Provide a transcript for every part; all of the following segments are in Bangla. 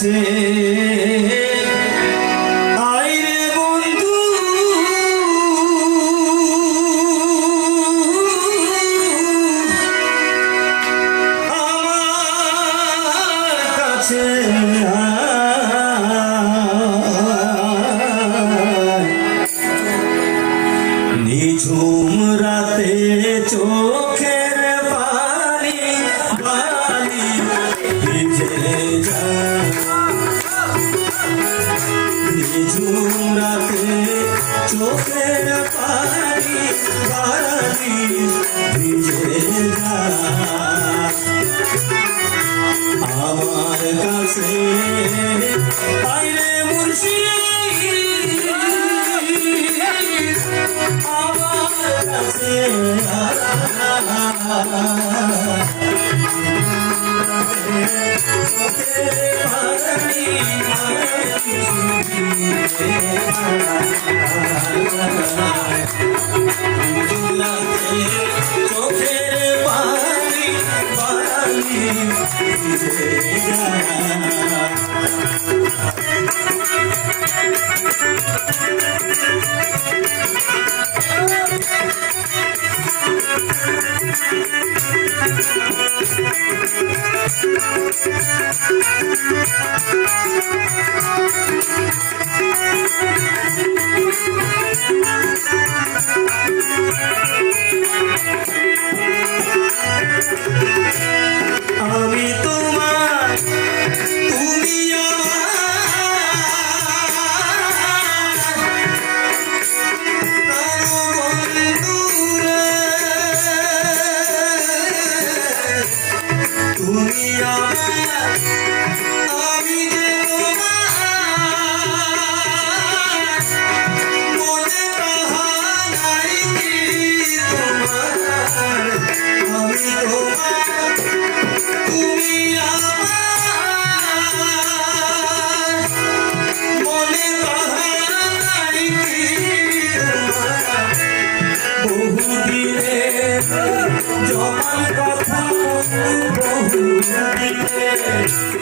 Say চোখের Thank you.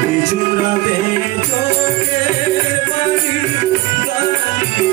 বিছুরাতে চোখে পানি গালি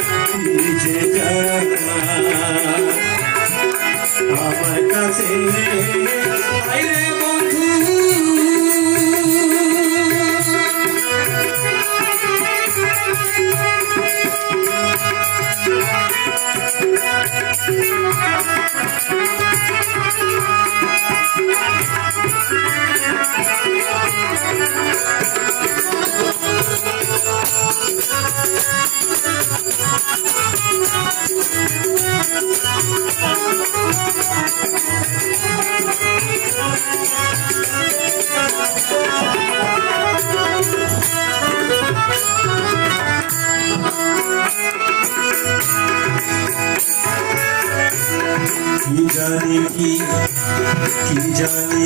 কি জানি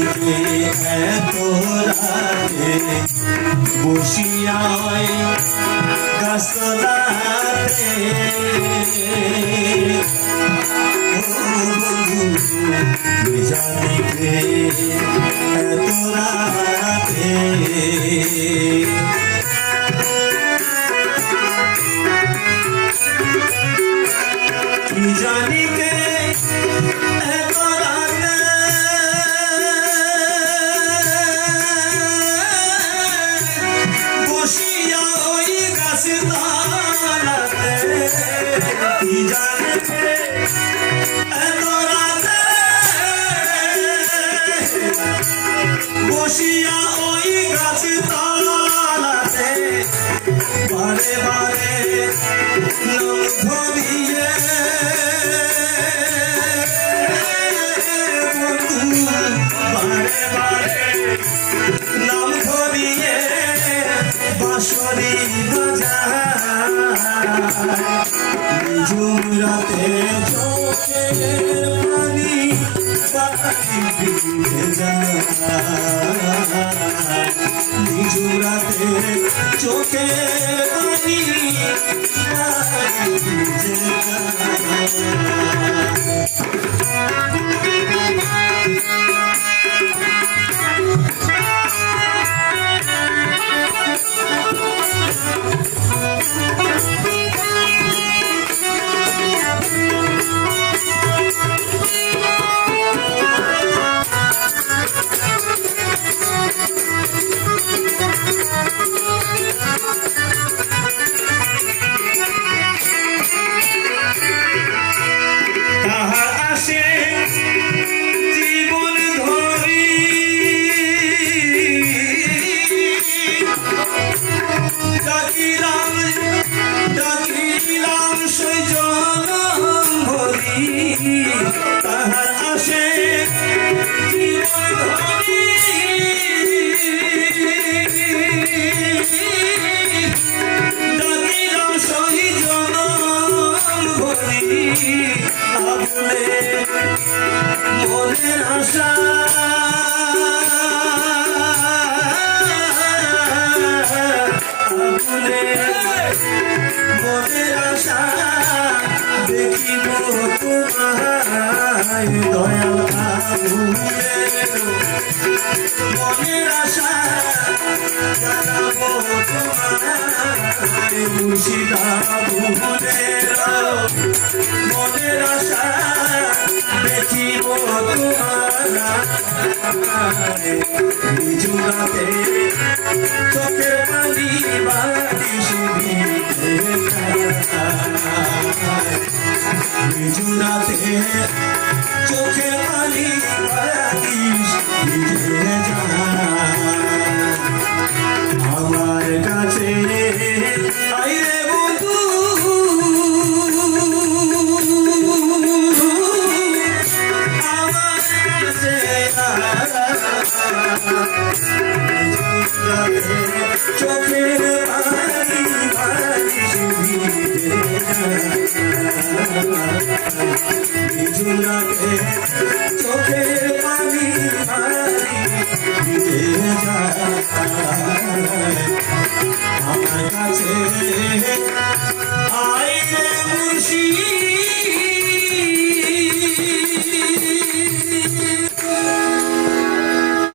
এত রাতে বসিয়ায় গাছলাতে কি জানি এত রাতে কি জানি choque. বুঝিলা ভুবনের মনের আশা দেখিব তোমার বিজুলাতে চোখে পানি বাড়ি শুনি বিজুলাতে